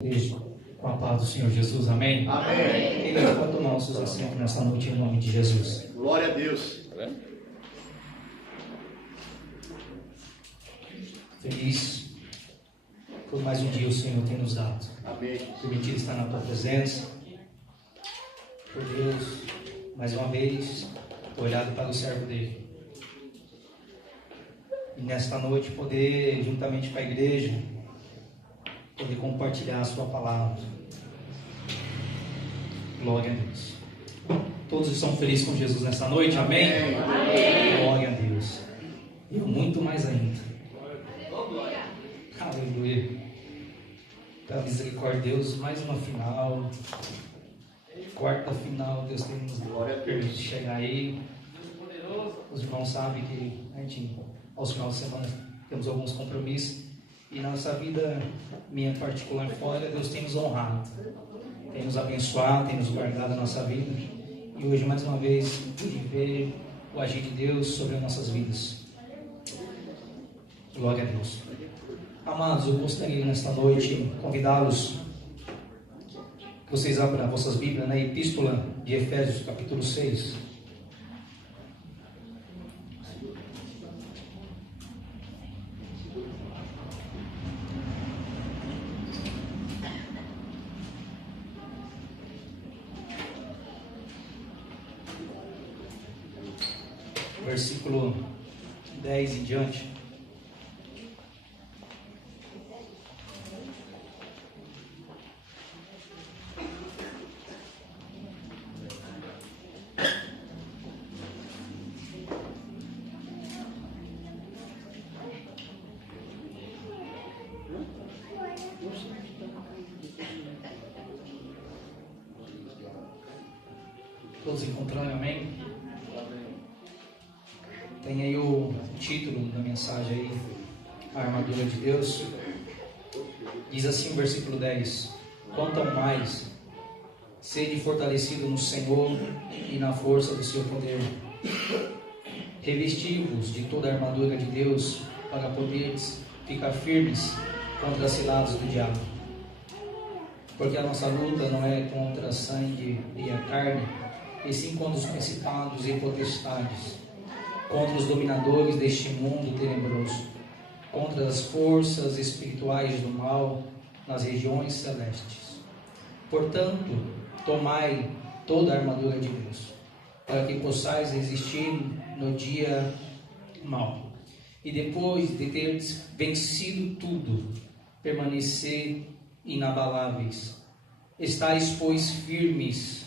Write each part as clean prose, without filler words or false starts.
Com a paz do Senhor Jesus, amém? Amém. Quem pode tomar os seus assentos nessa noite em nome de Jesus. Glória a Deus. Feliz por mais um dia o Senhor tem nos dado. Amém. Permitido estar na tua presença. Por Deus, mais uma vez, olhado para o servo dele. E nesta noite poder, juntamente com a igreja, poder compartilhar a sua palavra. Glória a Deus. Todos estão felizes com Jesus nessa noite, amém? Amém. Glória a Deus. Eu muito mais ainda. Aleluia. Pela misericórdia de Deus, mais uma final. Quarta final, Deus tem nos permitido chegar aí. Os irmãos sabem que a gente, aos finais de semana, temos alguns compromissos. E na nossa vida, minha particular fora, Deus tem nos honrado, tem nos abençoado, tem nos guardado a nossa vida. E hoje, mais uma vez, pude ver o agir de Deus sobre as nossas vidas. Glória a Deus. Amados, eu gostaria nesta noite convidá-los que vocês abram as vossas Bíblias na Epístola de Efésios, capítulo 6. Versículo 10 em diante. Todos encontraram, amém? Tem aí o título da mensagem aí, a armadura de Deus. Diz assim o versículo 10: quanto ao mais, sede fortalecido no Senhor e na força do seu poder. Revesti-vos de toda a armadura de Deus, para poderes ficar firmes contra as ciladas do diabo. Porque a nossa luta não é contra a sangue e a carne, e sim contra os principados e potestades, contra os dominadores deste mundo tenebroso, contra as forças espirituais do mal nas regiões celestes. Portanto, tomai toda a armadura de Deus, para que possais resistir no dia mau, e depois de teres vencido tudo, permanecer inabaláveis. Estais, pois, firmes,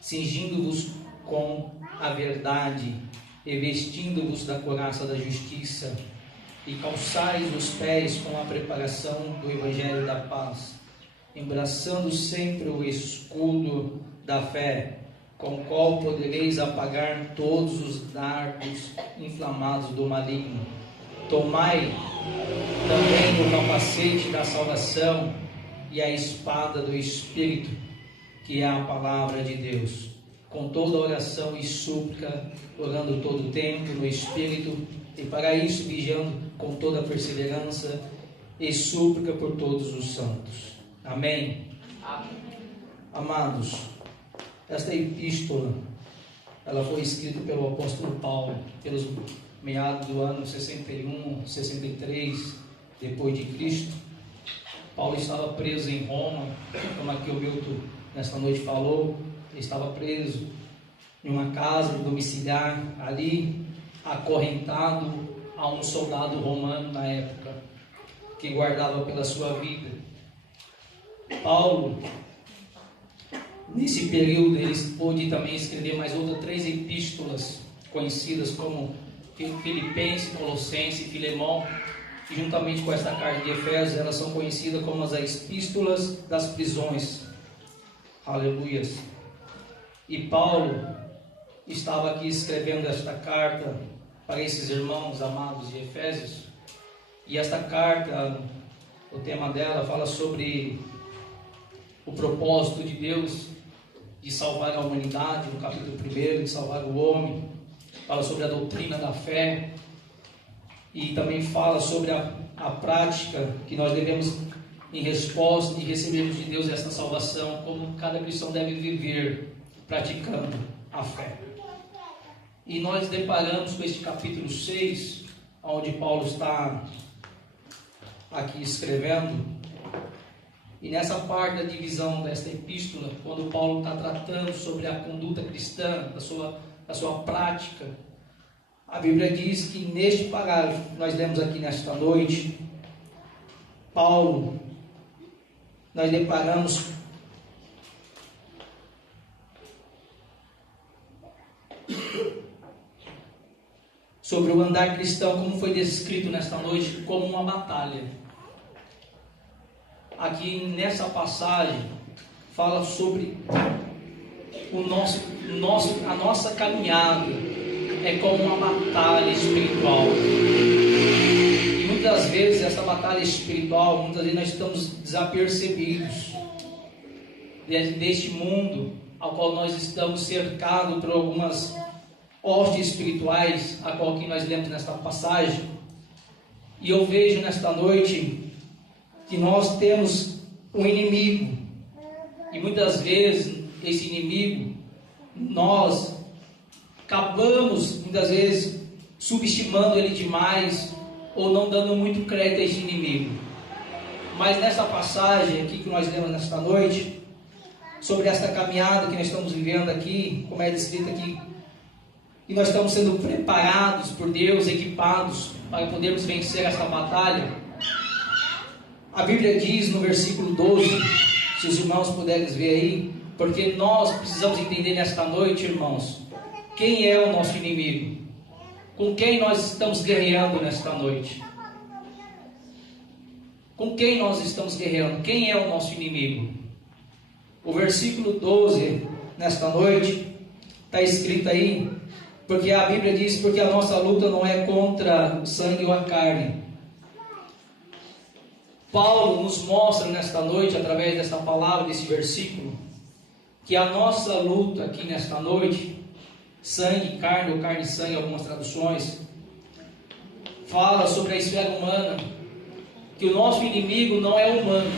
cingindo-vos com a verdade, e vestindo-vos da couraça da justiça, e calçais os pés com a preparação do Evangelho da paz, embraçando sempre o escudo da fé, com o qual podereis apagar todos os dardos inflamados do maligno. Tomai também o capacete da salvação e a espada do Espírito, que é a palavra de Deus, com toda oração e súplica, orando todo o tempo no Espírito, e para isso vigiando com toda perseverança e súplica por todos os santos. Amém? Amém. Amados, esta epístola, ela foi escrita pelo apóstolo Paulo, pelos meados do ano 61, 63, depois de Cristo. Paulo estava preso em Roma, como aqui o Milton nesta noite falou. Ele estava preso em uma casa domiciliar ali, acorrentado a um soldado romano na época, que guardava pela sua vida. Paulo, nesse período, ele pôde também escrever mais outras 3 epístolas, conhecidas como Filipenses, Colossenses e Filemão, e juntamente com esta carta de Efésios, elas são conhecidas como as epístolas das prisões. Aleluias. E Paulo estava aqui escrevendo esta carta para esses irmãos amados de Efésios. E esta carta, o tema dela fala sobre o propósito de Deus de salvar a humanidade, no capítulo 1, de salvar o homem. Fala sobre a doutrina da fé. E também fala sobre a prática que nós devemos em resposta e recebermos de Deus esta salvação, como cada cristão deve viver, praticando a fé. E nós deparamos com este capítulo 6, onde Paulo está aqui escrevendo, e nessa parte da divisão desta epístola, quando Paulo está tratando sobre a conduta cristã, da sua prática, a Bíblia diz que neste parágrafo que nós lemos aqui nesta noite, Paulo, nós deparamos sobre o andar cristão, como foi descrito nesta noite, como uma batalha. Aqui nessa passagem fala sobre a nossa caminhada é como uma batalha espiritual. E muitas vezes essa batalha espiritual, muitas vezes nós estamos desapercebidos deste mundo ao qual nós estamos cercados por algumas hostes espirituais, a qual que nós lemos nesta passagem. E eu vejo nesta noite que nós temos um inimigo, e muitas vezes esse inimigo, nós acabamos muitas vezes subestimando ele demais, ou não dando muito crédito a esse inimigo. Mas nessa passagem aqui que nós lemos nesta noite, sobre esta caminhada que nós estamos vivendo aqui, como é descrito aqui, e nós estamos sendo preparados por Deus, equipados para podermos vencer esta batalha. A Bíblia diz no versículo 12, se os irmãos puderem ver aí, porque nós precisamos entender nesta noite, irmãos, quem é o nosso inimigo, com quem nós estamos guerreando nesta noite. Com quem nós estamos guerreando? Quem é o nosso inimigo? O versículo 12, nesta noite, está escrito aí, porque a Bíblia diz, porque a nossa luta não é contra o sangue ou a carne. Paulo nos mostra nesta noite, através desta palavra, desse versículo, que a nossa luta aqui nesta noite, sangue, carne ou carne e sangue, algumas traduções, fala sobre a esfera humana, que o nosso inimigo não é humano,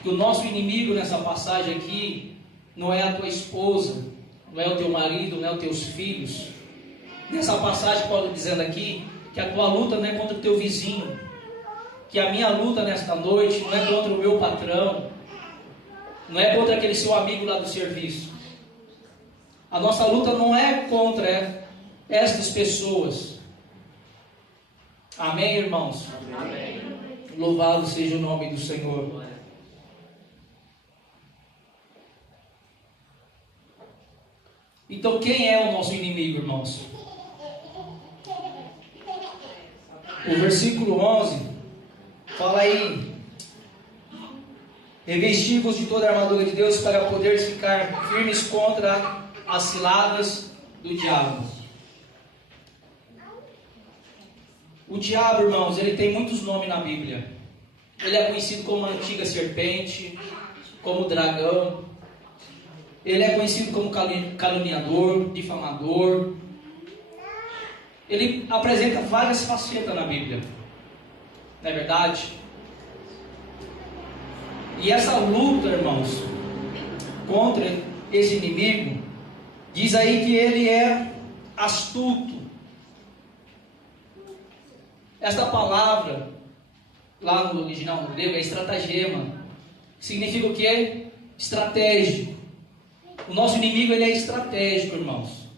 que o nosso inimigo nessa passagem aqui não é a tua esposa, não é o teu marido, não é os teus filhos. Nessa passagem Paulo dizendo aqui que a tua luta não é contra o teu vizinho, que a minha luta nesta noite não é contra o meu patrão, não é contra aquele seu amigo lá do serviço. A nossa luta não é contra estas pessoas. Amém, irmãos? Amém. Louvado seja o nome do Senhor. Então, quem é o nosso inimigo, irmãos? O versículo 11 fala aí: revestivos de toda a armadura de Deus para poder ficar firmes contra as ciladas do diabo. O diabo, irmãos, ele tem muitos nomes na Bíblia. Ele é conhecido como a antiga serpente, como dragão. Ele é conhecido como caluniador, difamador. Ele apresenta várias facetas na Bíblia. Não é verdade? E essa luta, irmãos, contra esse inimigo, diz aí que ele é astuto. Esta palavra, lá no original no grego, é estratagema. Significa o quê? Estratégico. O nosso inimigo, ele é estratégico, irmãos.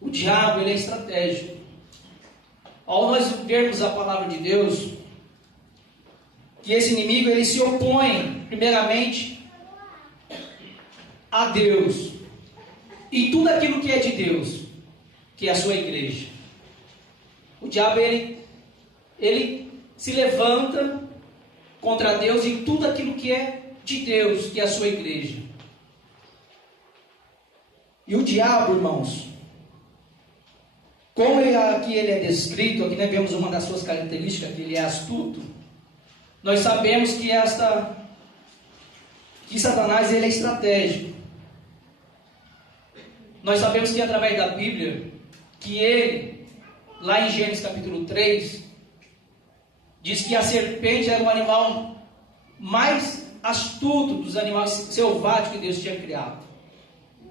O diabo, ele é estratégico. Ao nós vermos a palavra de Deus, que esse inimigo, ele se opõe, primeiramente, a Deus e tudo aquilo que é de Deus, que é a sua igreja. O diabo, ele se levanta contra Deus e tudo aquilo que é de Deus, que é a sua igreja. E o diabo, irmãos, como aqui ele é descrito, aqui nós vemos uma das suas características, que ele é astuto. Nós sabemos que Satanás, ele é estratégico. Nós sabemos que através da Bíblia, que ele, lá em Gênesis capítulo 3, diz que a serpente era o animal mais astuto dos animais selváticos que Deus tinha criado.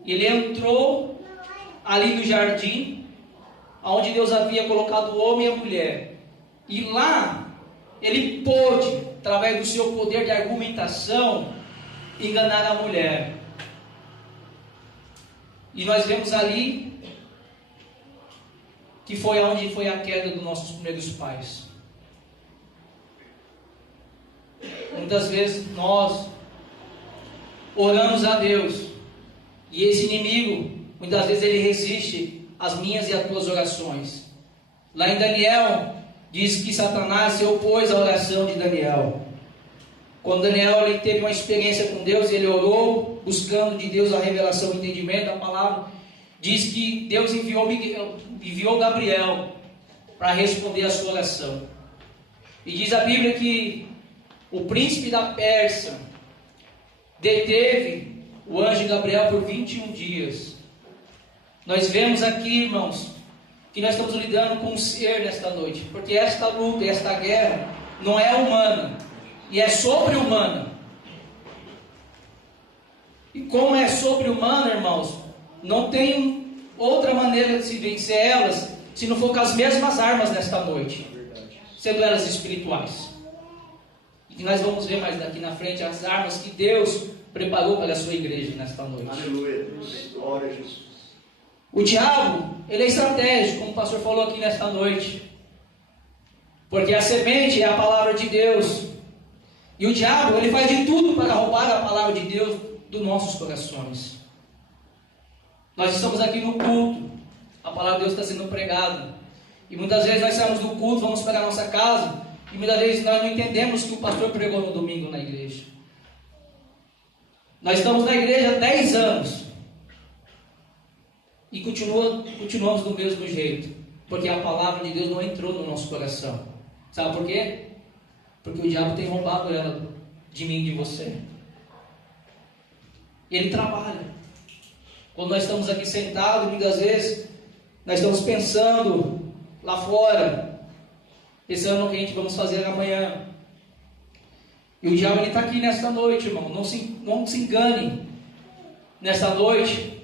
Ele entrou ali no jardim, onde Deus havia colocado o homem e a mulher. E lá, ele pôde, através do seu poder de argumentação, enganar a mulher. E nós vemos ali que foi onde foi a queda dos nossos primeiros pais. Muitas vezes nós oramos a Deus e esse inimigo, muitas vezes ele resiste às minhas e às tuas orações. Lá em Daniel, diz que Satanás se opôs à oração de Daniel. Quando Daniel ele teve uma experiência com Deus, ele orou, buscando de Deus a revelação, o entendimento da palavra. Diz que Deus enviou Gabriel para responder a sua oração. E diz a Bíblia que o príncipe da Pérsia deteve o anjo Gabriel por 21 dias. Nós vemos aqui, irmãos, que nós estamos lidando com um ser nesta noite, porque esta luta, esta guerra não é humana, e é sobre-humana. E como é sobre-humana, irmãos, não tem outra maneira de se vencer elas, se não for com as mesmas armas nesta noite, sendo elas espirituais. E nós vamos ver mais daqui na frente as armas que Deus preparou para a sua igreja nesta noite. Aleluia. Glória a Jesus. O diabo, ele é estratégico, como o pastor falou aqui nesta noite. Porque a semente é a palavra de Deus. E o diabo, ele faz de tudo para roubar a palavra de Deus dos nossos corações. Nós estamos aqui no culto. A palavra de Deus está sendo pregada. E muitas vezes nós saímos do culto, vamos para a nossa casa. E muitas vezes nós não entendemos o que o pastor pregou no domingo na igreja. Nós estamos na igreja há 10 anos. E continuamos do mesmo jeito. Porque a palavra de Deus não entrou no nosso coração. Sabe por quê? Porque o diabo tem roubado ela de mim e de você. E ele trabalha. Quando nós estamos aqui sentados, muitas vezes nós estamos pensando lá fora, pensando no que a gente vamos fazer amanhã. E o diabo está aqui nesta noite, irmão. Não se engane nesta noite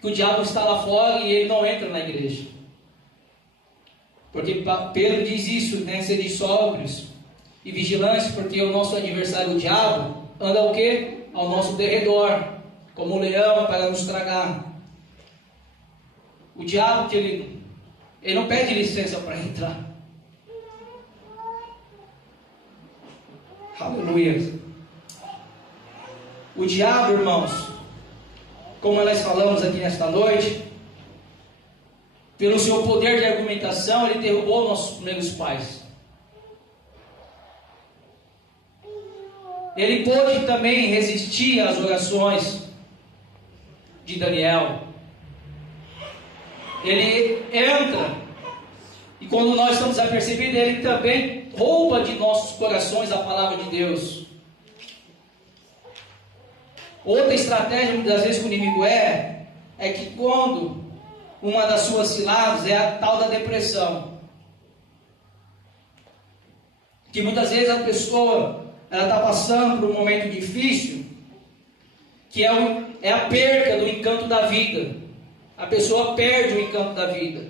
que o diabo está lá fora e ele não entra na igreja. Porque Pedro diz isso, né? Sede sóbrios e vigilantes, porque o nosso adversário, o diabo, anda o quê? Ao nosso derredor, como um leão para nos tragar. O diabo, que ele não pede licença para entrar. Aleluia. O diabo, irmãos, como nós falamos aqui nesta noite, pelo seu poder de argumentação, ele derrubou nossos primeiros pais. Ele pôde também resistir às orações de Daniel. Ele entra, e quando nós estamos apercebidos, ele também rouba de nossos corações a palavra de Deus. Outra estratégia, muitas vezes, que o inimigo é que quando uma das suas ciladas é a tal da depressão, que muitas vezes a pessoa ela está passando por um momento difícil, que é a perda do encanto da vida. A pessoa perde o encanto da vida.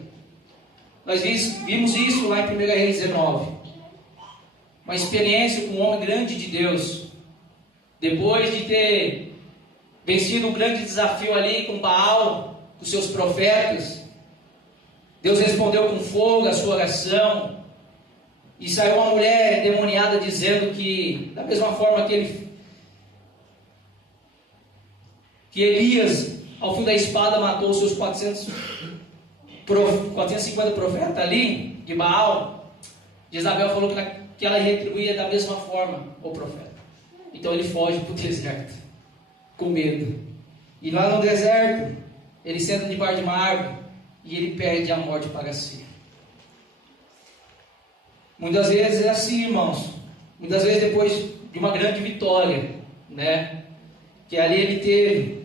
Nós vimos isso lá em 1 Reis 19. Uma experiência com um homem grande de Deus. Depois de ter vencido um grande desafio ali com Baal, com seus profetas, Deus respondeu com fogo a sua oração. E saiu uma mulher endemoniada dizendo que, da mesma forma que Elias, ao fim da espada, matou os seus 450 profetas ali, de Baal, Jezabel falou que ela retribuía da mesma forma o profeta. Então ele foge para o deserto, com medo. E lá no deserto, ele senta debaixo de uma árvore e ele perde a morte para si. Muitas vezes é assim, irmãos. Muitas vezes depois de uma grande vitória, né? Que ali ele teve,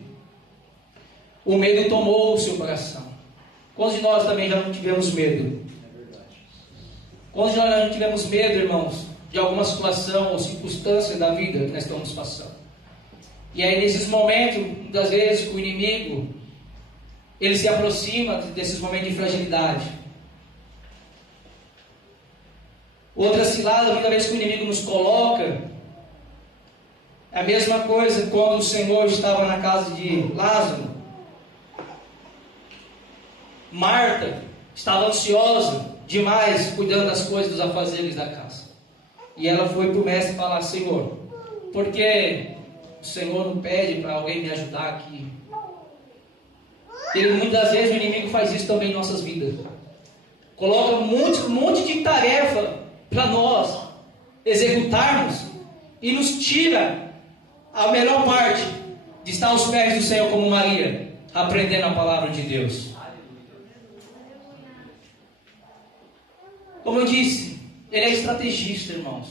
o medo tomou o seu coração. Quantos de nós também já não tivemos medo? Quantos de nós já não tivemos medo, irmãos? de alguma situação ou circunstância da vida que nós estamos passando. E aí nesses momentos, muitas vezes o inimigo, ele se aproxima desses momentos de fragilidade. Outra cilada, muitas vezes que o inimigo nos coloca, é a mesma coisa quando o Senhor estava na casa de Lázaro. Marta estava ansiosa demais, cuidando das coisas, dos afazeres da casa. E ela foi para o mestre falar: Senhor, por que o Senhor não pede para alguém me ajudar aqui? E muitas vezes o inimigo faz isso também em nossas vidas. Coloca um monte de tarefa para nós executarmos e nos tira a melhor parte de estar aos pés do Senhor, como Maria, aprendendo a palavra de Deus. Como eu disse, ele é estrategista, irmãos.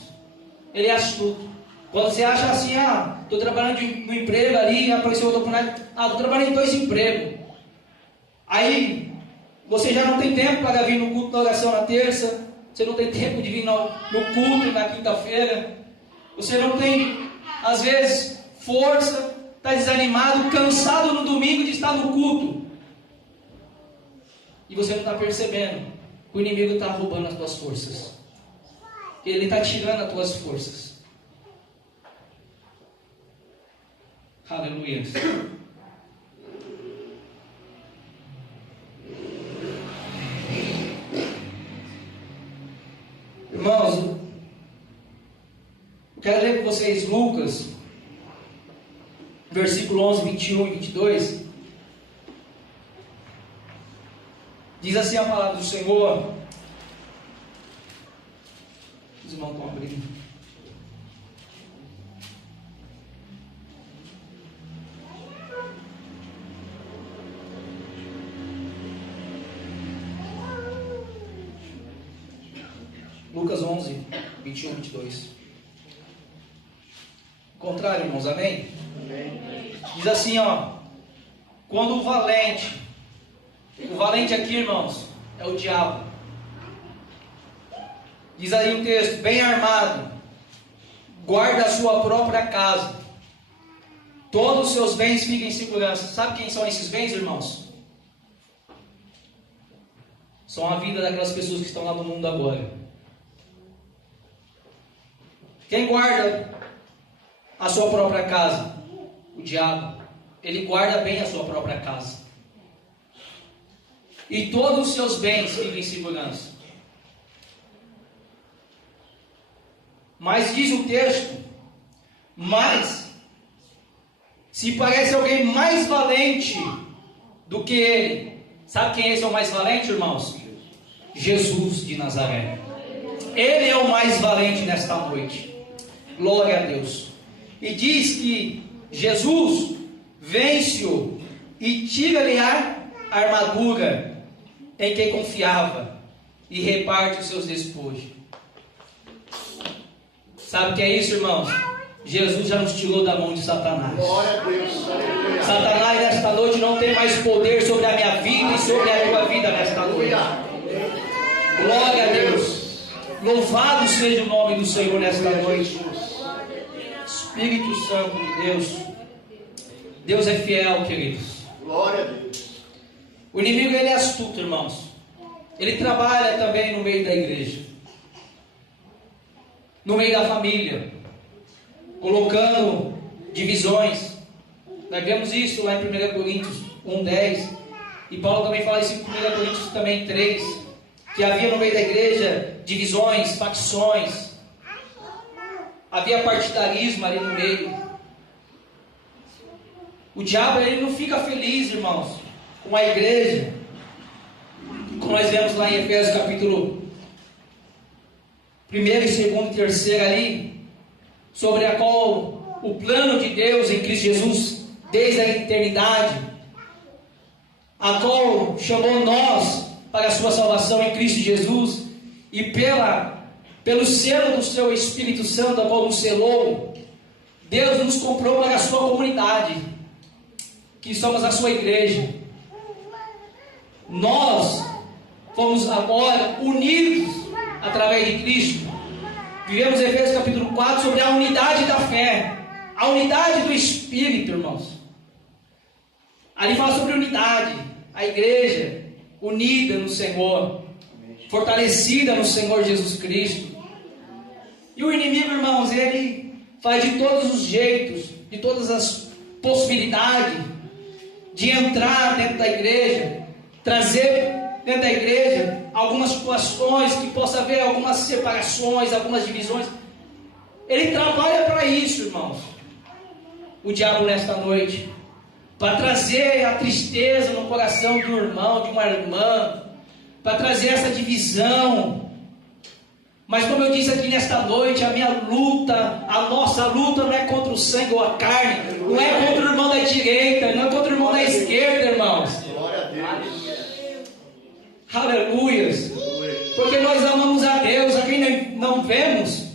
Ele é astuto. Quando você acha assim: estou trabalhando no emprego ali, apareceu outra oportunidade, estou trabalhando em 2 empregos. Aí você já não tem tempo para vir no culto da oração na terça, você não tem tempo de vir no culto na quinta-feira, você não tem, às vezes, força, está desanimado, cansado no domingo de estar no culto, e você não está percebendo que o inimigo está roubando as tuas forças, ele está tirando as tuas forças. Aleluia. Irmãos, eu quero ler com vocês Lucas, versículo 11, 21 e 22. Diz assim a palavra do Senhor. Os irmãos estão abrindo. Lucas 11, 21 e 22. Contrário, irmãos, amém? Amém. Diz assim, quando o valente aqui, irmãos, é o diabo. Diz aí um texto: bem armado, guarda a sua própria casa, todos os seus bens ficam em segurança. Sabe quem são esses bens, irmãos? São a vida daquelas pessoas que estão lá no mundo agora. Quem guarda a sua própria casa? O diabo. Ele guarda bem a sua própria casa. E todos os seus bens ficam em segurança. Mas diz o texto: mas se parece alguém mais valente do que ele. Sabe quem é esse o mais valente, irmãos? Jesus de Nazaré. Ele é o mais valente nesta noite. Glória a Deus. E diz que Jesus vence-o e tira-lhe a armadura em quem confiava e reparte os seus despojos. Sabe o que é isso, irmãos? Jesus já nos tirou da mão de Satanás. Glória a Deus. Satanás nesta noite não tem mais poder sobre a minha vida e sobre a tua vida nesta noite. Glória a Deus. Louvado seja o nome do Senhor nesta noite. Espírito Santo de Deus. Deus é fiel, queridos. Glória a Deus. O inimigo, ele é astuto, irmãos. Ele trabalha também no meio da igreja, no meio da família, colocando divisões. Nós vemos isso lá em 1 Coríntios 1:10. E Paulo também fala isso em 1 Coríntios também 3. Que havia no meio da igreja divisões, facções. Havia partidarismo ali no meio. O diabo, ele não fica feliz, irmãos, com a igreja. Como nós vemos lá em Efésios capítulo 1, 2 e 3 ali, sobre a qual o plano de Deus em Cristo Jesus, desde a eternidade, a qual chamou nós para a sua salvação em Cristo Jesus, e pelo selo do seu Espírito Santo, a qual nos selou, Deus nos comprou para a sua comunidade, que somos a sua igreja. Nós fomos agora unidos através de Cristo Vivemos Efésios capítulo 4 sobre a unidade da fé, a unidade do Espírito, irmãos. Ali fala sobre unidade, a igreja unida no Senhor, fortalecida no Senhor Jesus Cristo. E o inimigo, irmãos, ele faz de todos os jeitos, de todas as possibilidades de entrar dentro da igreja, trazer dentro da igreja algumas situações que possa haver algumas separações, algumas divisões. Ele trabalha para isso, irmãos. O diabo nesta noite, para trazer a tristeza no coração de um irmão, de uma irmã, para trazer essa divisão. Mas como eu disse aqui nesta noite, a minha luta, a nossa luta não é contra o sangue ou a carne, não é contra o irmão da direita, não é contra o irmão da esquerda, irmãos. Glória a Deus. Aleluias. Porque nós amamos a Deus, a quem não vemos.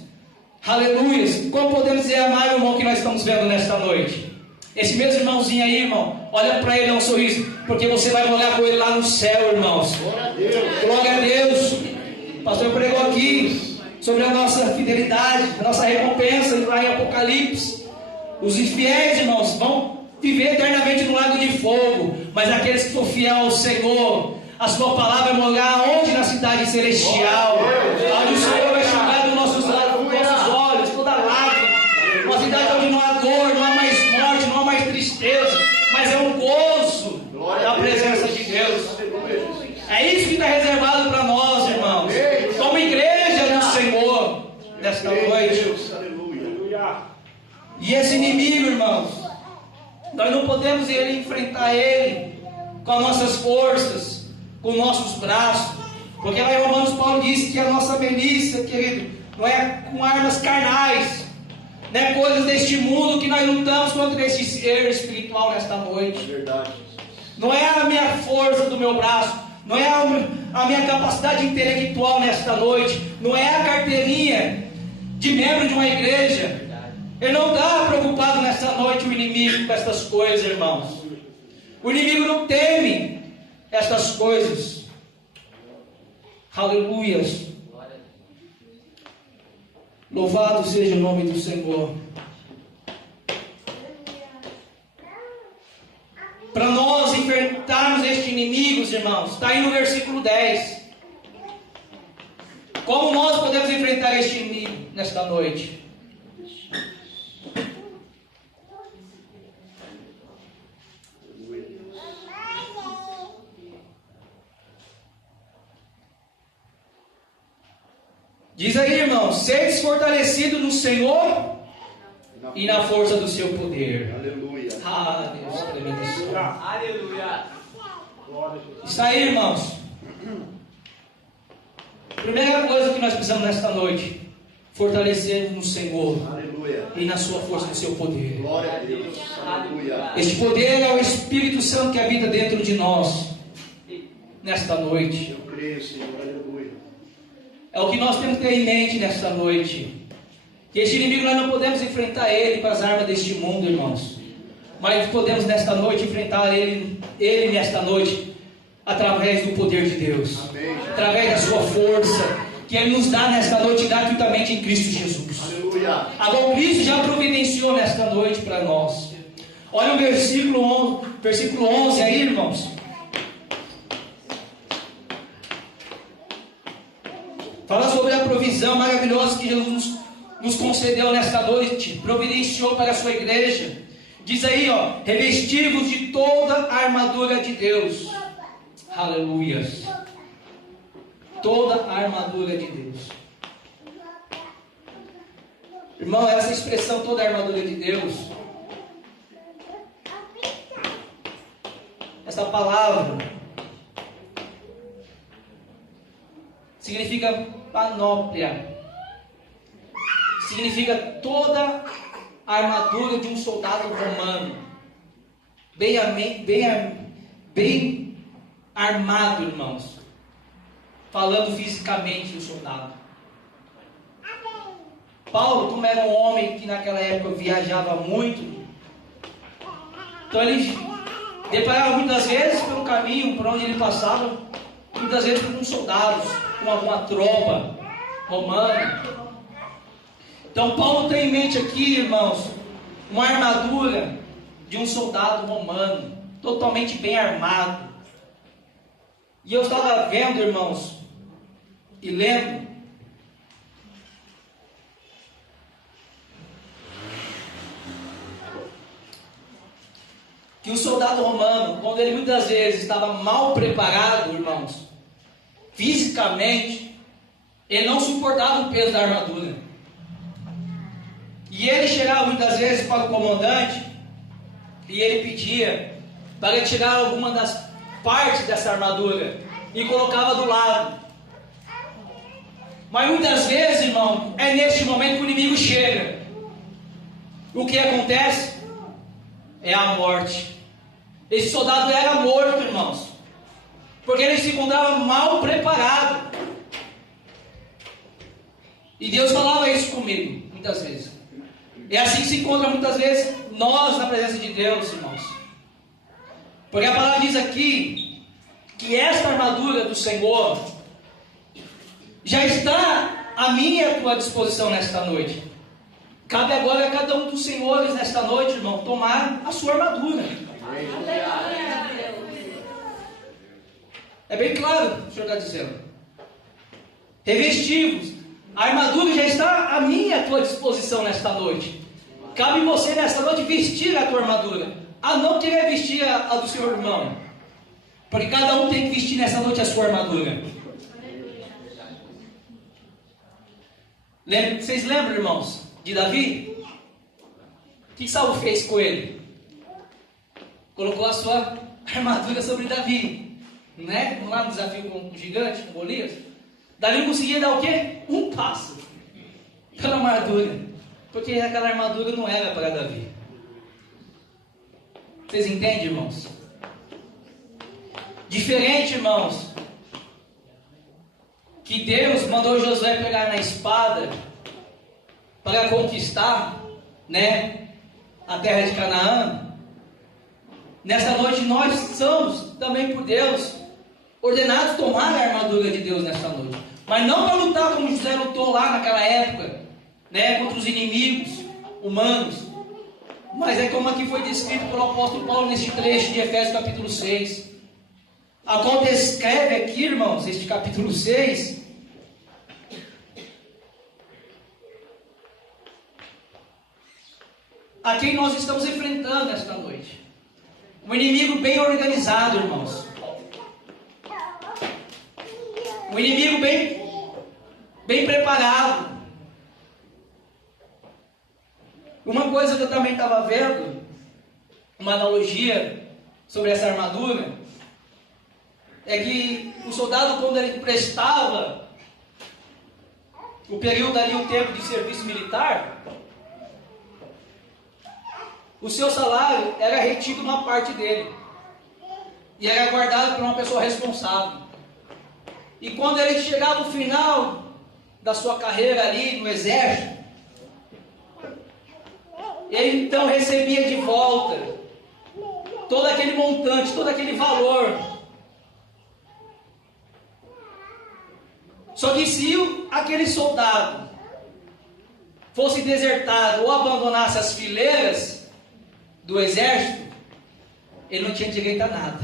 Aleluias. Como podemos dizer amar o irmão que nós estamos vendo nesta noite? Esse mesmo irmãozinho aí, irmão, olha para ele, dá um sorriso, porque você vai olhar com ele lá no céu, irmãos. Glória a Deus. Glória a Deus. O pastor pregou aqui sobre a nossa fidelidade, a nossa recompensa lá em Apocalipse. Os infiéis, irmãos, vão viver eternamente no lago de fogo, mas aqueles que for fiel ao Senhor, a sua palavra vai morar onde? Na cidade celestial, onde o Senhor vai enxugar dos nossos olhos toda lágrima, uma cidade onde não há dor, não há mais morte, não há mais tristeza, mas é um gozo da presença de Deus. É isso que está reservado para nós, irmãos, como igreja do Senhor, nesta noite. E esse inimigo, irmãos, nós não podemos enfrentar ele com as nossas forças, com nossos braços, porque lá em Romanos Paulo disse que a nossa milícia, querido, não é com armas carnais, não é coisas deste mundo que nós lutamos contra esse ser espiritual nesta noite. Verdade. Não é a minha força do meu braço, não é a minha capacidade intelectual nesta noite, não é a carteirinha de membro de uma igreja. Ele não está preocupado nesta noite, o inimigo, com estas coisas, irmãos. O inimigo não teme estas coisas. Aleluias. Louvado seja o nome do Senhor. Para nós enfrentarmos este inimigo, irmãos, está aí no versículo 10. Como nós podemos enfrentar este inimigo nesta noite? Diz aí, irmãos, sedes fortalecidos no Senhor e na força do seu poder. Aleluia. Ah, Deus, tremendo. Aleluia. Isso aí, irmãos. Primeira coisa que nós precisamos nesta noite: fortalecer no Senhor Aleluia. e na sua força do seu poder. Glória a Deus. Aleluia. Este poder é o Espírito Santo que habita dentro de nós nesta noite. Eu creio, Senhor. Aleluia. É o que nós temos que ter em mente nesta noite. Que este inimigo nós não podemos enfrentar ele com as armas deste mundo, irmãos. Mas podemos nesta noite enfrentar ele nesta noite através do poder de Deus. Amém. Através da sua força que ele nos dá nesta noite gratuitamente em Cristo Jesus. Aleluia. Agora Cristo já providenciou nesta noite para nós. Olha o versículo 11 aí, irmãos. Fala sobre a provisão maravilhosa que Jesus nos concedeu nesta noite, providenciou para a sua igreja. Diz aí, ó, revestivos de toda a armadura de Deus. Aleluia. Toda a armadura de Deus. Irmão, essa expressão, toda a armadura de Deus, essa palavra significa panóplia. Significa toda a armadura de um soldado romano, bem armado, irmãos, falando fisicamente o soldado. Paulo, como era um homem que naquela época viajava muito, então ele deparava muitas vezes pelo caminho por onde ele passava, muitas vezes com soldados, com alguma tropa romana. Então Paulo tem em mente aqui, irmãos, uma armadura de um soldado romano, totalmente bem armado. E eu estava vendo, irmãos, e lendo, que o soldado romano, quando ele muitas vezes estava mal preparado, irmãos, fisicamente, ele não suportava o peso da armadura. E ele chegava muitas vezes para o comandante e ele pedia para tirar alguma das partes dessa armadura e colocava do lado. Mas muitas vezes, irmão, é neste momento que o inimigo chega. O que acontece? É a morte. Esse soldado era morto, irmãos, porque ele se encontrava mal preparado. E Deus falava isso comigo, muitas vezes. É assim que se encontra muitas vezes nós na presença de Deus, irmãos. Porque a palavra diz aqui que esta armadura do Senhor já está à minha e à tua disposição nesta noite. Cabe agora a cada um dos senhores nesta noite, irmão, tomar a sua armadura. É bem claro o que o Senhor está dizendo. Revestivos. A armadura já está à minha e à tua disposição nesta noite. Cabe você nesta noite vestir a tua armadura, a não querer vestir a do seu irmão, porque cada um tem que vestir nessa noite a sua armadura. Vocês lembram, irmãos, de Davi? O que Saul fez com ele? Colocou a sua armadura sobre Davi, né? Lá no desafio com o gigante, com Golias. Davi conseguia dar o quê? Um passo pela armadura, porque aquela armadura não era para Davi. Vocês entendem, irmãos? Diferente, irmãos, que Deus mandou Josué pegar na espada para conquistar, né, a terra de Canaã. Nessa noite nós somos também por Deus ordenados a tomar a armadura de Deus nesta noite, mas não para lutar como José lutou lá naquela época, né, contra os inimigos humanos, mas é como aqui foi descrito pelo apóstolo Paulo neste trecho de Efésios capítulo 6. A qual descreve aqui, irmãos, este capítulo 6, a quem nós estamos enfrentando esta noite. Um inimigo bem organizado, irmãos. Um inimigo bem preparado. Uma coisa que eu também estava vendo, uma analogia sobre essa armadura, é que o soldado, quando ele prestava o período ali, o tempo de serviço militar, o seu salário era retido uma parte dele e era guardado por uma pessoa responsável. E quando ele chegava no final da sua carreira ali no exército, ele então recebia de volta todo aquele montante, todo aquele valor. Só que se aquele soldado fosse desertado ou abandonasse as fileiras do exército, ele não tinha direito a nada.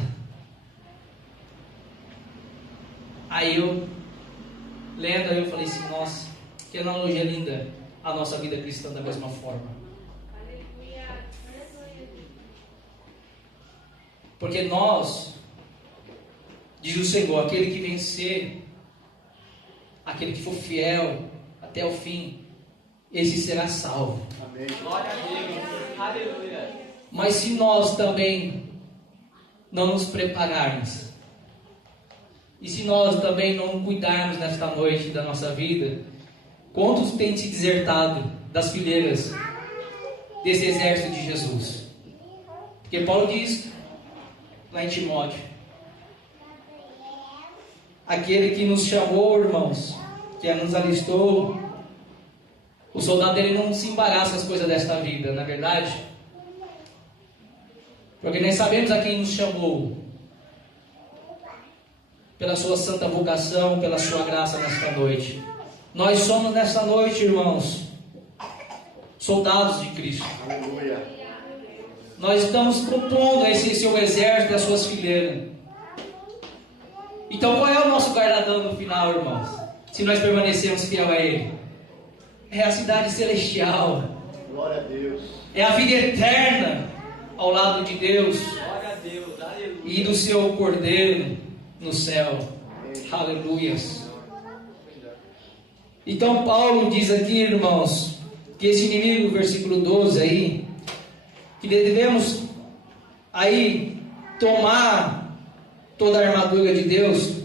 Aí eu, lendo, eu falei assim, nossa, que analogia linda a nossa vida cristã da mesma forma. Porque nós, diz o Senhor, aquele que vencer, aquele que for fiel até o fim, esse será salvo. Amém. Glória a Deus. Aleluia. Mas se nós também não nos prepararmos, e se nós também não cuidarmos nesta noite da nossa vida, quantos têm se desertado das fileiras desse exército de Jesus? Porque Paulo diz lá em Timóteo, aquele que nos chamou, irmãos, que nos alistou, o soldado dele não se embaraça com as coisas desta vida, não é verdade? Porque nós sabemos a quem nos chamou, pela sua santa vocação, pela sua graça nesta noite. Nós somos nesta noite, irmãos, soldados de Cristo. Aleluia. Nós estamos compondo esse seu exército e as suas fileiras. Então qual é o nosso guarda-dão no final, irmãos? Se nós permanecermos fiel a Ele. É a cidade celestial. Glória a Deus. É a vida eterna ao lado de Deus. Glória a Deus, aleluia. E do seu Cordeiro no céu. Aleluias. Então Paulo diz aqui, irmãos, que esse inimigo, versículo 12 aí, que devemos aí tomar toda a armadura de Deus,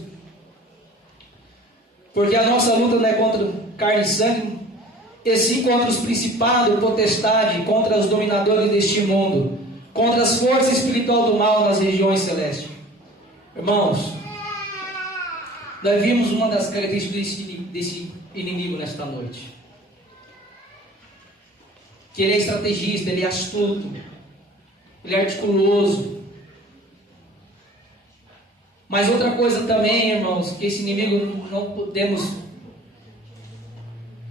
porque a nossa luta não é contra carne e sangue, e sim contra os principados, potestade, contra os dominadores deste mundo, contra as forças espirituais do mal nas regiões celestes. Irmãos, nós vimos uma das características desse inimigo nesta noite. Que ele é estrategista, ele é astuto, ele é articuloso. Mas outra coisa também, irmãos, que esse inimigo não podemos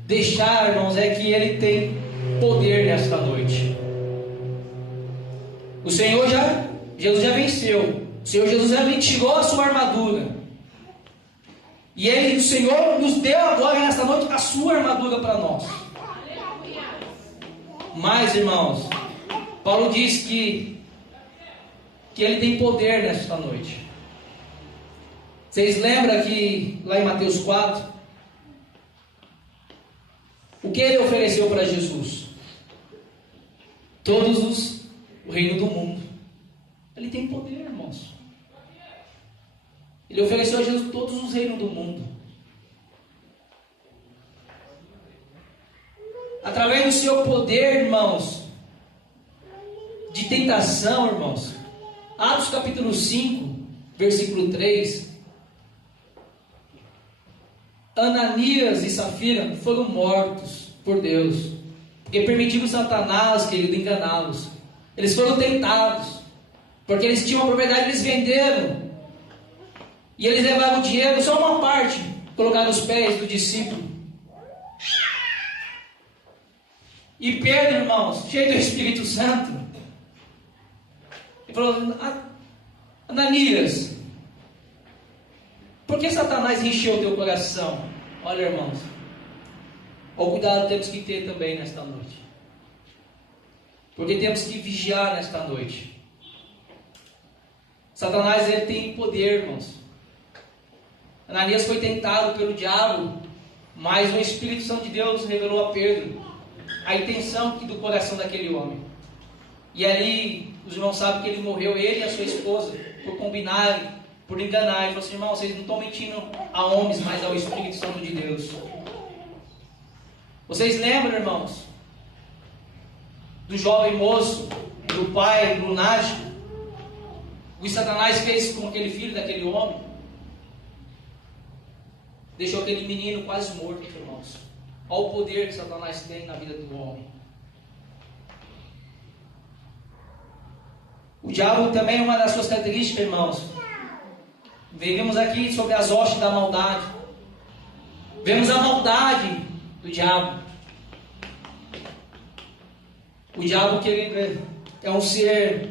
deixar, irmãos, é que ele tem poder nesta noite. Jesus já venceu. O Senhor Jesus já tirou a sua armadura. E o Senhor nos deu agora nesta noite a sua armadura para nós. Mas, irmãos, Paulo diz que ele tem poder nesta noite. Vocês lembram que lá em Mateus 4, o que ele ofereceu para Jesus? O reino do mundo. Ele tem poder, irmãos. Ele ofereceu a Jesus todos os reinos do mundo. Através do seu poder, irmãos, de tentação, irmãos. Atos capítulo 5, versículo 3. Ananias e Safira foram mortos por Deus, porque permitiram Satanás, querido, enganá-los. Eles foram tentados, porque eles tinham a propriedade, eles venderam, e eles levaram o dinheiro, só uma parte, colocaram nos pés do discípulo. E Pedro, irmãos, cheio do Espírito Santo, ele falou: Ananias, por que Satanás encheu o teu coração? Olha, irmãos, o cuidado temos que ter também nesta noite, porque temos que vigiar nesta noite. Satanás, ele tem poder, irmãos. Ananias foi tentado pelo diabo, mas o Espírito Santo de Deus revelou a Pedro a intenção do coração daquele homem. E ali, os irmãos sabem que ele morreu, ele e a sua esposa, por combinarem, por enganar. Ele falou assim: irmão, vocês não estão mentindo a homens, mas ao Espírito Santo de Deus. Vocês lembram, irmãos, do jovem moço, do pai lunático, o que Satanás fez com aquele filho daquele homem? Deixou aquele menino quase morto, irmãos. Olha o poder que Satanás tem na vida do homem. O diabo também, uma das suas características, irmãos, vemos aqui sobre as hostes da maldade. Vemos a maldade do diabo. O diabo, que ele é um ser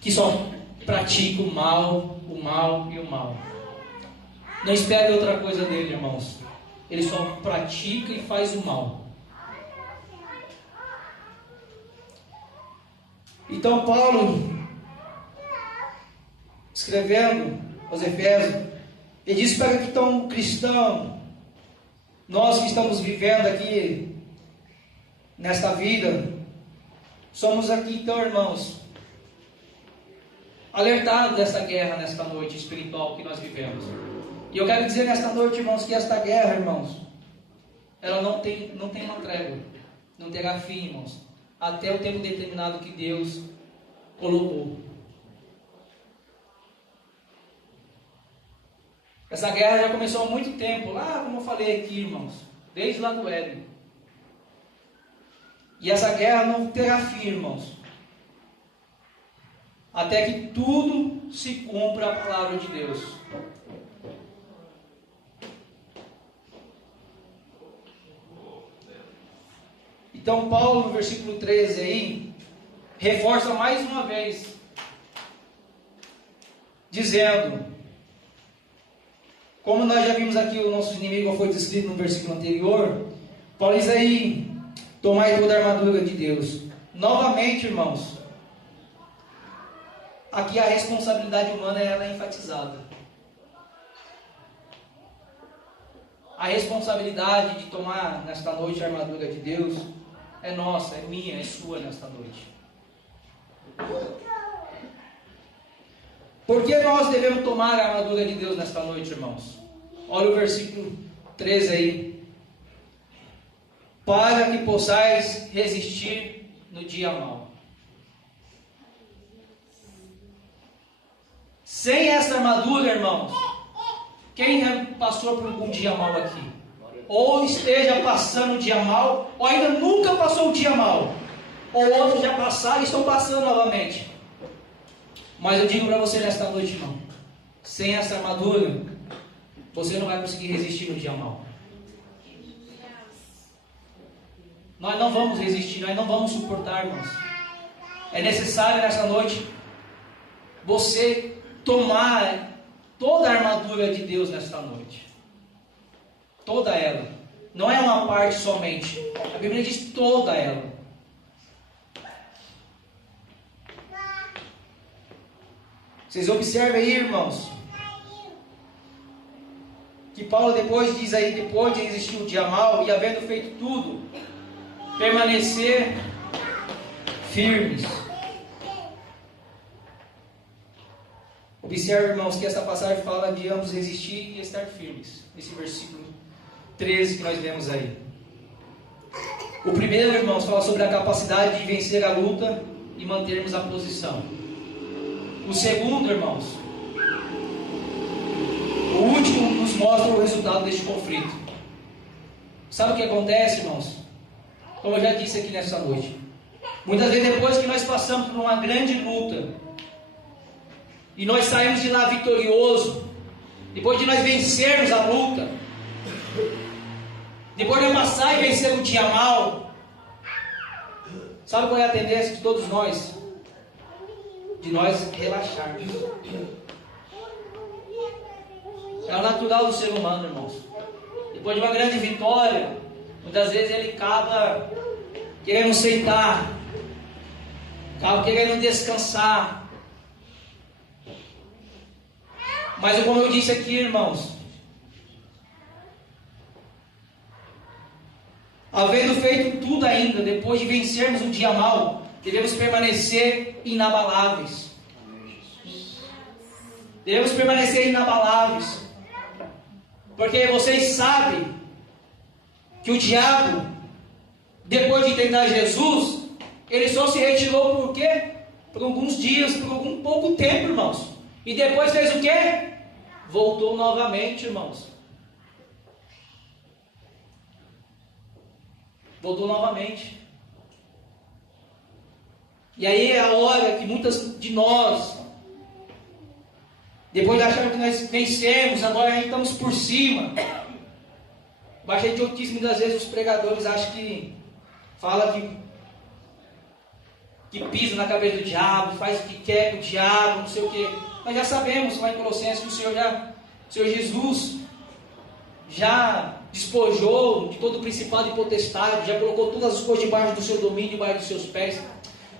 que só pratica o mal e o mal. Não espere outra coisa dele, irmãos. Ele só pratica e faz o mal. Então Paulo, escrevendo aos Efésios, ele diz para que então cristão, nós que estamos vivendo aqui nesta vida, somos aqui então, irmãos, alertados dessa guerra nesta noite espiritual que nós vivemos. E eu quero dizer nesta noite, irmãos, que esta guerra, irmãos, ela não tem uma trégua, não terá fim, irmãos, até o tempo determinado que Deus colocou. Essa guerra já começou há muito tempo, lá como eu falei aqui, irmãos, desde lá do Éden. E essa guerra não terá fim, irmãos, até que tudo se cumpra a palavra de Deus. Então Paulo, no versículo 13 aí, reforça mais uma vez, dizendo, como nós já vimos aqui, o nosso inimigo foi descrito no versículo anterior, Paulo diz aí, tomai toda a armadura de Deus. Novamente, irmãos, aqui a responsabilidade humana ela é enfatizada. A responsabilidade de tomar nesta noite a armadura de Deus é nossa, é minha, é sua nesta noite. Por que nós devemos tomar a armadura de Deus nesta noite, irmãos? Olha o versículo 13 aí. Para que possais resistir no dia mau. Sem essa armadura, irmãos, quem já passou por um dia mau aqui? Ou esteja passando um dia mau, ou ainda nunca passou um dia mau. Ou outros já passaram e estão passando novamente. Mas eu digo para você nesta noite, irmão, sem essa armadura, você não vai conseguir resistir no dia mau. Nós não vamos resistir, nós não vamos suportar, irmãos. É necessário nessa noite você tomar toda a armadura de Deus nesta noite. Toda ela. Não é uma parte somente. A Bíblia diz toda ela. Vocês observem aí, irmãos, que Paulo depois diz aí, depois de existir o dia mau, e havendo feito tudo, permanecer firmes. Observe, irmãos, que esta passagem fala de ambos resistir e estar firmes. Esse versículo 13 que nós vemos aí. O primeiro, irmãos, fala sobre a capacidade de vencer a luta e mantermos a posição. O segundo, irmãos, o último nos mostra o resultado deste conflito. Sabe o que acontece, irmãos? Como eu já disse aqui nessa noite, muitas vezes depois que nós passamos por uma grande luta e nós saímos de lá vitorioso, depois de nós vencermos a luta, depois de passar e vencer o dia mau, sabe qual é a tendência de todos nós? De nós relaxarmos. É o natural do ser humano, irmãos. Depois de uma grande vitória, muitas vezes ele acaba querendo sentar, acaba querendo descansar. Mas como eu disse aqui, irmãos, havendo feito tudo ainda, depois de vencermos o dia mau, devemos permanecer inabaláveis. Devemos permanecer inabaláveis. Porque vocês sabem que o diabo, depois de tentar Jesus, ele só se retirou por quê? Por alguns dias, por algum pouco tempo, irmãos. E depois fez o quê? Voltou novamente, irmãos. Voltou novamente. E aí é a hora que muitas de nós, depois de acharmos que nós vencemos, agora estamos por cima. Baixa idiotice, muitas vezes os pregadores acham que fala que pisa na cabeça do diabo, faz o que quer com o diabo, não sei o que. Nós já sabemos lá em Colossenses que o Senhor Jesus já despojou de todo o principado e potestade, já colocou todas as coisas debaixo do seu domínio, debaixo dos seus pés.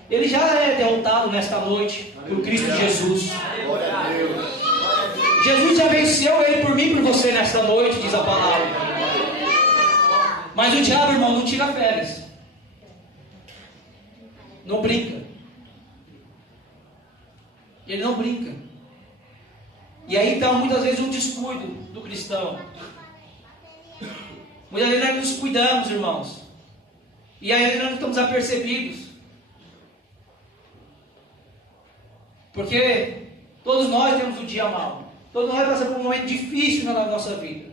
Ele já é derrotado nesta noite por Cristo Jesus. Glória a Deus. Jesus já venceu ele por mim e por você nesta noite, diz a palavra. Mas o diabo, irmão, não tira férias. Não brinca. Ele não brinca. E aí então muitas vezes um descuido do cristão. Muitas vezes nós nos cuidamos, irmãos. E aí nós não estamos apercebidos. Porque todos nós temos um dia mau. Todos nós passamos por um momento difícil na nossa vida.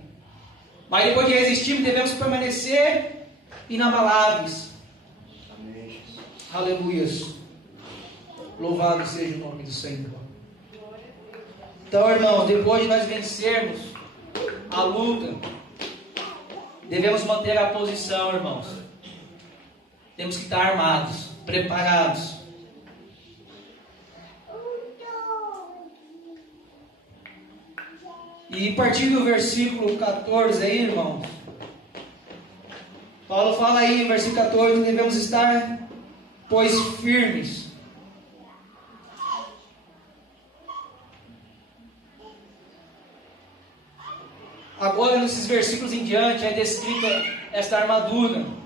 Mas depois de resistirmos, devemos permanecer inabaláveis. Amém. Aleluias. Louvado seja o nome do Senhor. Então, irmão, depois de nós vencermos a luta, devemos manter a posição, irmãos. temos que estar armados, preparados. E a partir do versículo 14 aí, irmãos, Paulo fala aí, versículo 14, devemos estar, pois, firmes. Agora, nesses versículos em diante, é descrita esta armadura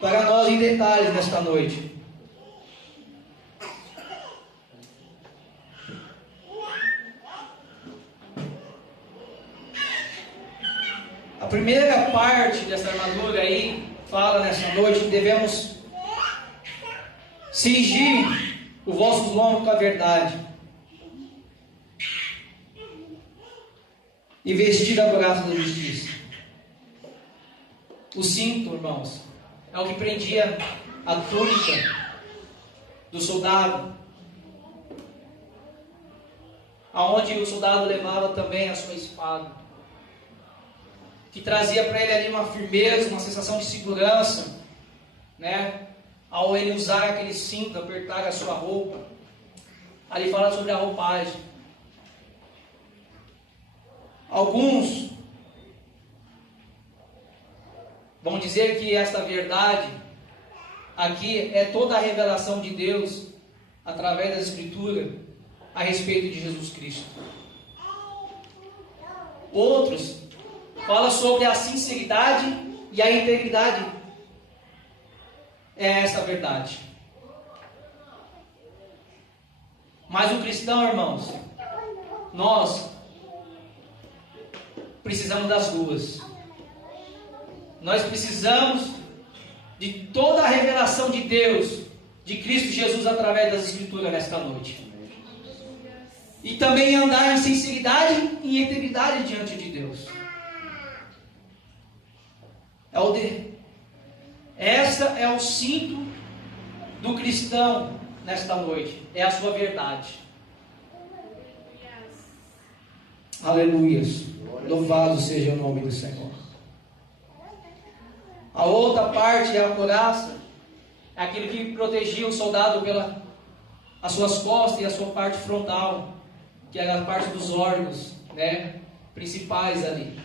para nós em detalhes nesta noite. A primeira parte dessa armadura aí fala nesta noite que devemos cingir os vossos lombos com a verdade e vestir a couraça da justiça. O cinto, irmãos, é o que prendia a túnica do soldado, aonde o soldado levava também a sua espada, que trazia para ele ali uma firmeza, uma sensação de segurança, né? Ao ele usar aquele cinto, apertar a sua roupa. Ali fala sobre a roupagem. Alguns vão dizer que esta verdade aqui é toda a revelação de Deus através da Escritura a respeito de Jesus Cristo. Outros falam sobre a sinceridade e a integridade. É essa a verdade. Mas o cristão, irmãos, nós precisamos das duas. Nós precisamos de toda a revelação de Deus, de Cristo Jesus através das Escrituras nesta noite. E também andar em sinceridade e integridade diante de Deus. Essa é o cinto do cristão nesta noite. É a sua verdade. Aleluias. Louvado seja o nome do Senhor. A outra parte é a couraça. É aquilo que protegia o soldado as suas costas e a sua parte frontal, que era a parte dos órgãos, né, principais ali.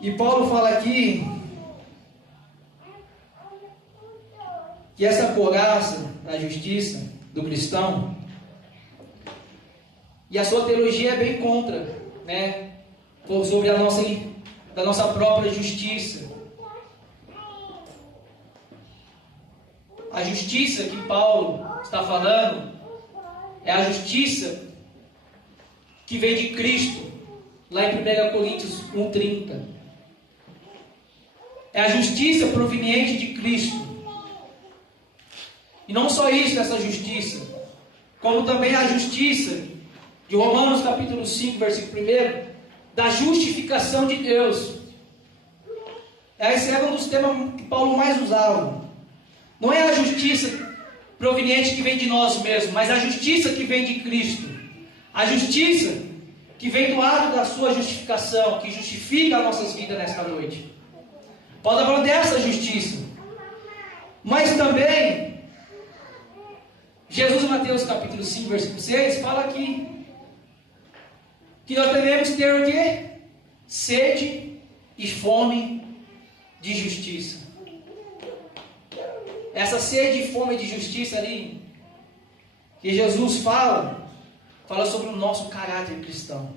E Paulo fala aqui que essa couraça da justiça do cristão, e a sua teologia é bem contra, né, sobre da nossa própria justiça. A justiça que Paulo está falando é a justiça que vem de Cristo, lá em 1 Coríntios 1,30. É a justiça proveniente de Cristo. E não só isso, essa justiça, como também a justiça de Romanos capítulo 5, versículo 1, da justificação de Deus. Esse era um dos temas que Paulo mais usava. Não é a justiça proveniente que vem de nós mesmos, mas a justiça que vem de Cristo. A justiça que vem do ato da sua justificação, que justifica as nossas vidas nesta noite. Paulo está falando dessa justiça. Mas também, Jesus em Mateus capítulo 5, versículo 6, fala aqui que nós devemos ter o quê? Sede e fome de justiça. Essa sede e fome de justiça ali, que Jesus fala sobre o nosso caráter cristão.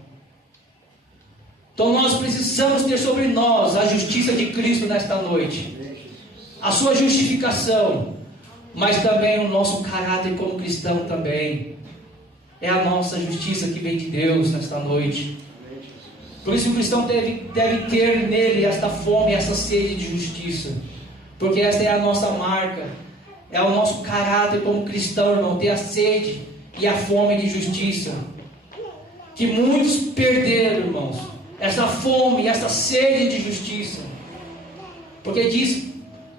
Então nós precisamos ter sobre nós a justiça de Cristo nesta noite, a sua justificação, mas também o nosso caráter como cristão também. É a nossa justiça que vem de Deus nesta noite. Por isso o cristão deve ter nele esta fome, essa sede de justiça, porque esta é a nossa marca, é o nosso caráter como cristão, irmão, ter a sede e a fome de justiça, que muitos perderam, irmãos, essa fome, essa sede de justiça, porque diz,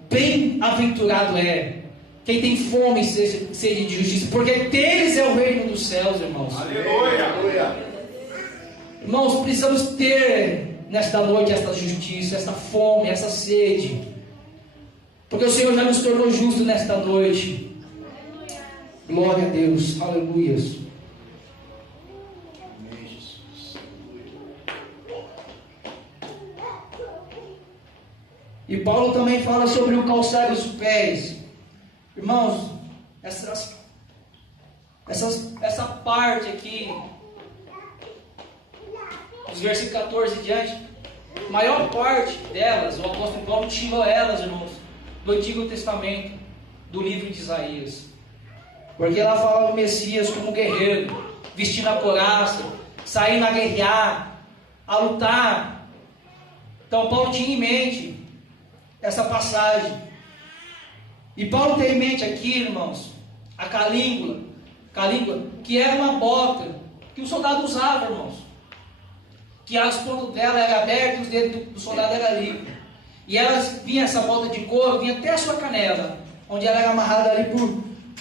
bem-aventurado é quem tem fome e sede de justiça, porque deles é o reino dos céus, irmãos. Aleluia! Irmãos, precisamos ter nesta noite esta justiça, esta fome, essa sede. Porque o Senhor já nos tornou justos nesta noite. Glória a Deus, aleluia. Amém, Jesus. E Paulo também fala sobre o calçar os pés. Irmãos, essa parte aqui, os versículos 14 e diante, a maior parte delas, o apóstolo Paulo tirou elas, irmãos, do Antigo Testamento, do livro de Isaías. Porque ela fala o Messias como guerreiro, vestindo a couraça, saindo a guerrear, a lutar. Então Paulo tinha em mente essa passagem. E Paulo tem em mente aqui, irmãos, a calíngua, que era uma bota que o soldado usava, irmãos. Que as pontas dela eram abertas e os dedos do soldado eram livres. E elas vinha essa bota de couro, vinha até a sua canela, onde ela era amarrada ali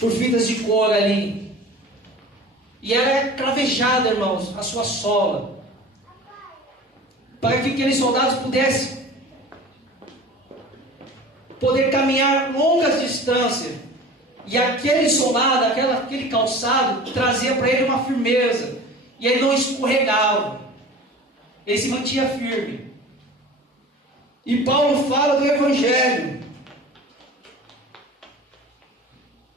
por fitas de couro ali. E ela era cravejada, irmãos, a sua sola, para que aqueles soldados pudessem poder caminhar longas distâncias. E aquele soldado, aquele calçado, trazia para ele uma firmeza. E ele não escorregava. Ele se mantinha firme. E Paulo fala do Evangelho,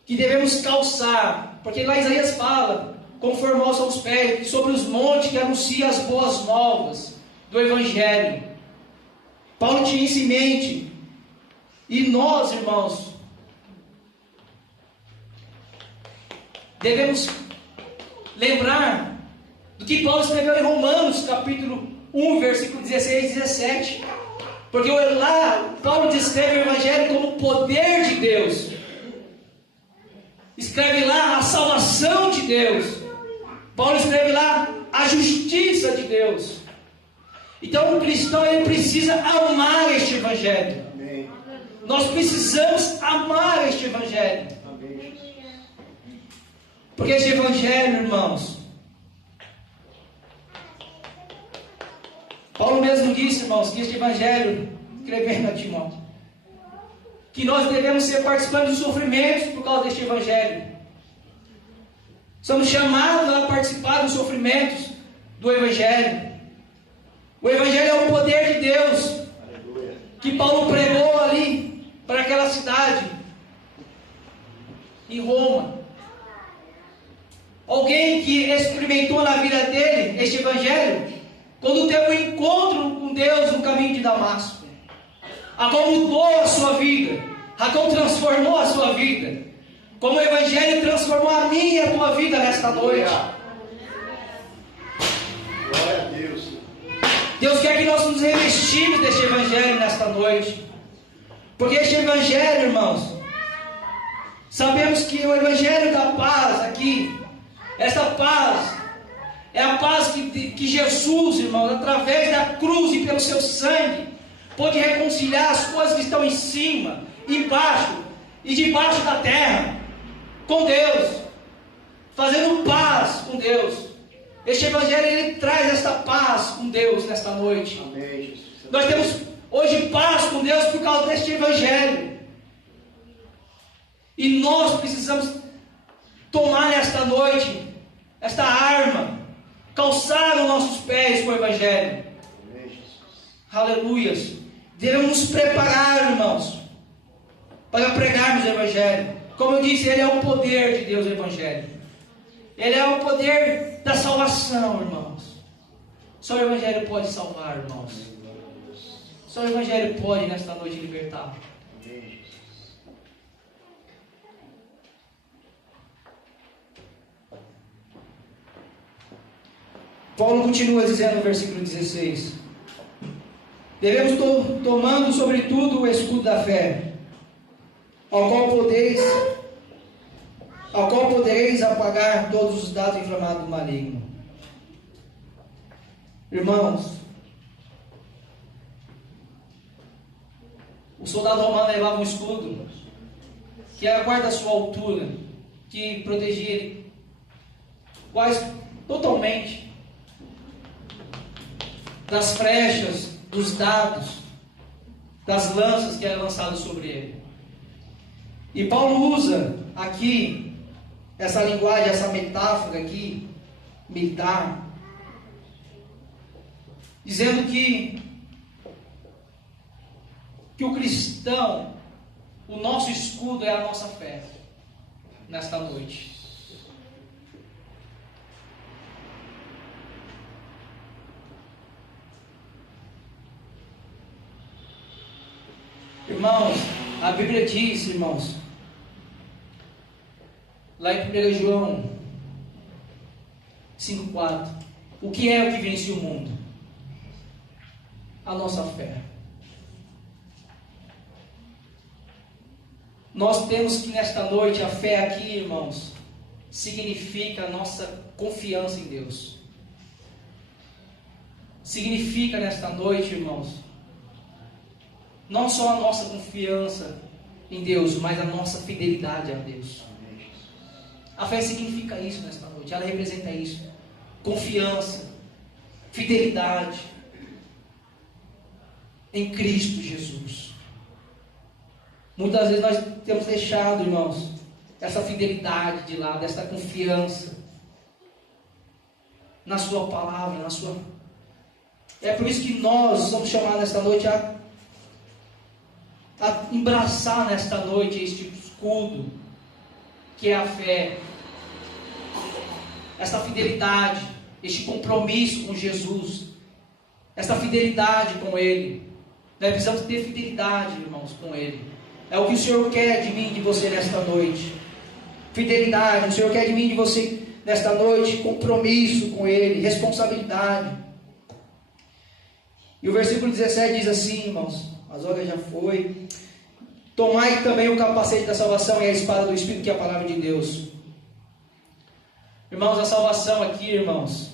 que devemos calçar. Porque lá Isaías fala, conforme são os pés, sobre os montes que anuncia as boas novas do Evangelho. Paulo tinha isso em mente. E nós, irmãos, devemos lembrar do que Paulo escreveu em Romanos, capítulo 1, versículo 16 e 17. Porque lá Paulo descreve o Evangelho como o poder de Deus. Escreve lá a salvação de Deus. Paulo escreve lá a justiça de Deus. Então o cristão, ele precisa amar este Evangelho. Amém. Nós precisamos amar este Evangelho. Amém, Jesus. Porque este Evangelho, irmãos, Paulo mesmo disse, irmãos, que este Evangelho, escrevendo a Timóteo, que nós devemos ser participantes dos sofrimentos por causa deste Evangelho. Somos chamados a participar dos sofrimentos do Evangelho. O Evangelho é o poder de Deus, Aleluia. que Paulo pregou ali para aquela cidade, em Roma. Alguém que experimentou na vida dele este Evangelho, quando teve um encontro com Deus no caminho de Damasco, a qual mudou a sua vida, a qual transformou a sua vida, como o Evangelho transformou a minha e a tua vida nesta noite. Glória a Deus. Deus quer que nós nos revestimos deste Evangelho nesta noite, porque este Evangelho, irmãos, sabemos que o Evangelho da paz aqui, essa paz, é a paz que Jesus, irmãos, através da cruz e pelo seu sangue, pôde reconciliar as coisas que estão em cima, embaixo e debaixo da terra, com Deus, fazendo paz com Deus. Este Evangelho, ele traz esta paz com Deus nesta noite. Amém, Jesus. Nós temos hoje paz com Deus por causa deste Evangelho. E nós precisamos tomar nesta noite esta arma, calçar os nossos pés com o Evangelho. Amém, Jesus. Aleluias. Devemos nos preparar, irmãos, para pregarmos o Evangelho. Como eu disse, ele é o poder de Deus, o Evangelho. Ele é o poder da salvação, irmãos. Só o Evangelho pode salvar, irmãos. Só o Evangelho pode nesta noite libertar. Amém, Jesus. Paulo continua dizendo no versículo 16: devemos tomando sobretudo o escudo da fé, ao qual podereis apagar todos os dados inflamados do maligno. Irmãos, o soldado romano levava um escudo que era quase da sua altura, que protegia ele quase totalmente das flechas, dos dardos, das lanças que eram lançadas sobre ele. E Paulo usa aqui essa linguagem, essa metáfora aqui, militar, dizendo que o cristão, o nosso escudo é a nossa fé, nesta noite. Irmãos, a Bíblia diz, irmãos, lá em 1 João 5,4, o que é o que vence o mundo? A nossa fé. Nós temos que nesta noite, a fé aqui, irmãos, significa a nossa confiança em Deus. Significa nesta noite, irmãos, não só a nossa confiança em Deus, mas a nossa fidelidade a Deus. A fé significa isso nesta noite, ela representa isso. Confiança, fidelidade em Cristo Jesus. Muitas vezes nós temos deixado, irmãos, essa fidelidade de lado, essa confiança na sua palavra, na sua... É por isso que nós somos chamados nesta noite a embraçar nesta noite este escudo, que é a fé, essa fidelidade, este compromisso com Jesus, essa fidelidade com Ele. Nós precisamos ter fidelidade, irmãos, com Ele. É o que o Senhor quer de mim e de você nesta noite. Fidelidade, o Senhor quer de mim e de você nesta noite, compromisso com Ele, responsabilidade. E o versículo 17 diz assim, irmãos, as horas já foi. Tomai também o capacete da salvação e a espada do Espírito, que é a palavra de Deus. Irmãos, a salvação aqui, irmãos,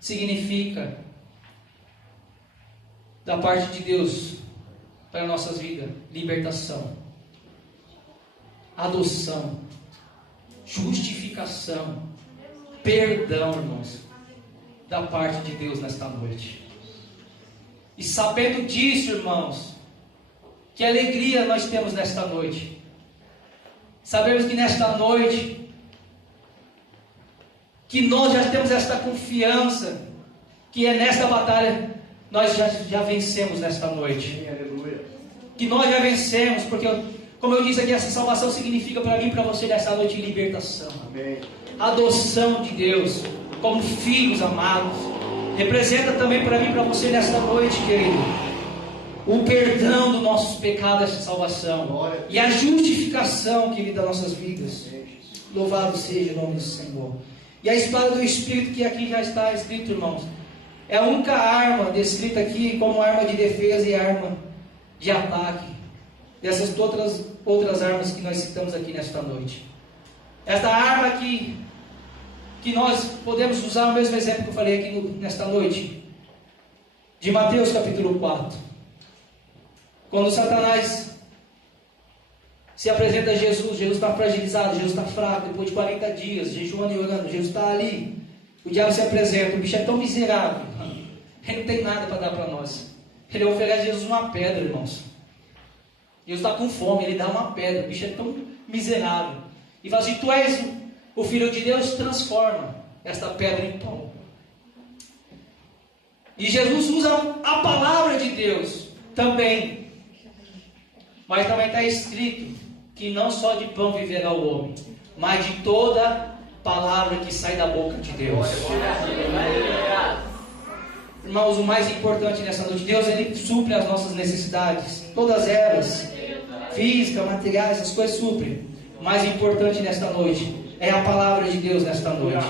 significa da parte de Deus para nossas vidas, libertação, adoção, justificação, perdão, irmãos, da parte de Deus nesta noite. E sabendo disso, irmãos, que alegria nós temos nesta noite. Sabemos que nesta noite, que nós já temos esta confiança, que é nesta batalha, nós já vencemos nesta noite. Aleluia. Que nós já vencemos, porque, como eu disse aqui, essa salvação significa para mim e para você nesta noite libertação. Amém. Adoção de Deus, como filhos amados. Representa também para mim e para você nesta noite, querido, o perdão dos nossos pecados, essa salvação, e a justificação, querido, das nossas vidas. Louvado seja o nome do Senhor. E a espada do Espírito, que aqui já está escrito, irmãos, é a única arma descrita aqui como arma de defesa e arma de ataque dessas outras armas que nós citamos aqui nesta noite. Esta arma aqui, que nós podemos usar o mesmo exemplo que eu falei aqui nesta noite, de Mateus capítulo 4. Quando Satanás se apresenta a Jesus, Jesus está fragilizado, Jesus está fraco, depois de 40 dias, jejuando e orando, Jesus está ali, o diabo se apresenta, o bicho é tão miserável, ele não tem nada para dar para nós, ele oferece a Jesus uma pedra, irmãos. Jesus está com fome, ele dá uma pedra, o bicho é tão miserável, e fala assim: tu és o Filho de Deus, transforma esta pedra em pão. E Jesus usa a palavra de Deus também, mas também está escrito que não só de pão viverá o homem, mas de toda palavra que sai da boca de Deus. Irmãos, o mais importante nessa noite, Deus, Ele supre as nossas necessidades, todas elas, física, materiais, essas coisas suprem. O mais importante nesta noite é a palavra de Deus nesta noite.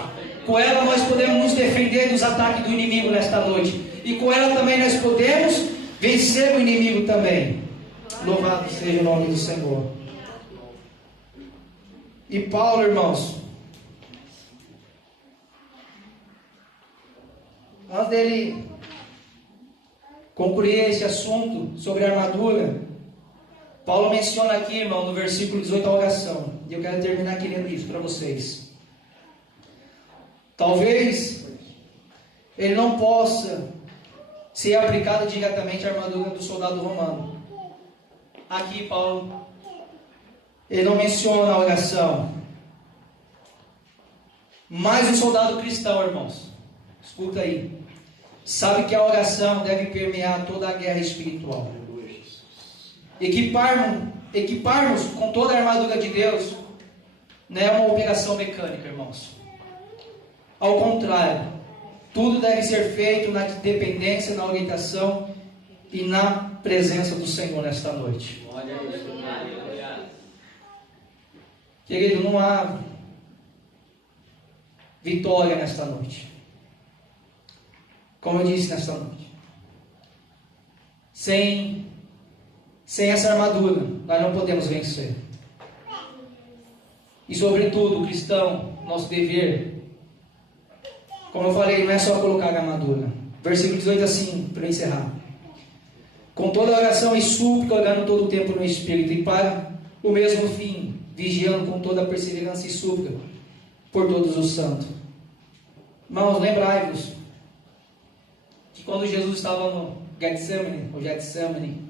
Com ela nós podemos nos defender dos ataques do inimigo nesta noite, e com ela também nós podemos vencer o inimigo também. Louvado seja o nome do Senhor. E Paulo, irmãos, antes dele concluir esse assunto sobre a armadura, Paulo menciona aqui, irmão, no versículo 18, a oração. E eu quero terminar aqui lendo isso para vocês. Talvez ele não possa ser aplicada diretamente à armadura do soldado romano. Aqui Paulo, ele não menciona a oração. Mas o soldado cristão, irmãos, escuta aí, sabe que a oração deve permear toda a guerra espiritual. Equiparmos com toda a armadura de Deus não é uma operação mecânica, irmãos. Ao contrário, tudo deve ser feito na dependência, na orientação e na presença do Senhor nesta noite. Querido, não há vitória nesta noite. Como eu disse nesta noite, sem essa armadura, nós não podemos vencer. E sobretudo, o cristão, nosso dever, como eu falei, não é só colocar a armadura. Versículo 18 assim, para encerrar. Com toda oração e súplica, orando todo o tempo no Espírito, e para o mesmo fim, vigiando com toda perseverança e súplica por todos os santos. Irmãos, lembrai-vos que quando Jesus estava no Getsemane,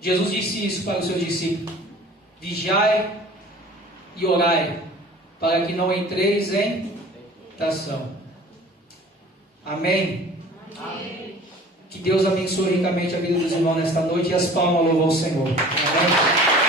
Jesus disse isso para os seus discípulos: vigiai e orai, para que não entreis em tentação. Amém? Amém. Que Deus abençoe ricamente a vida dos irmãos nesta noite, e as palmas louvam ao Senhor. Amém?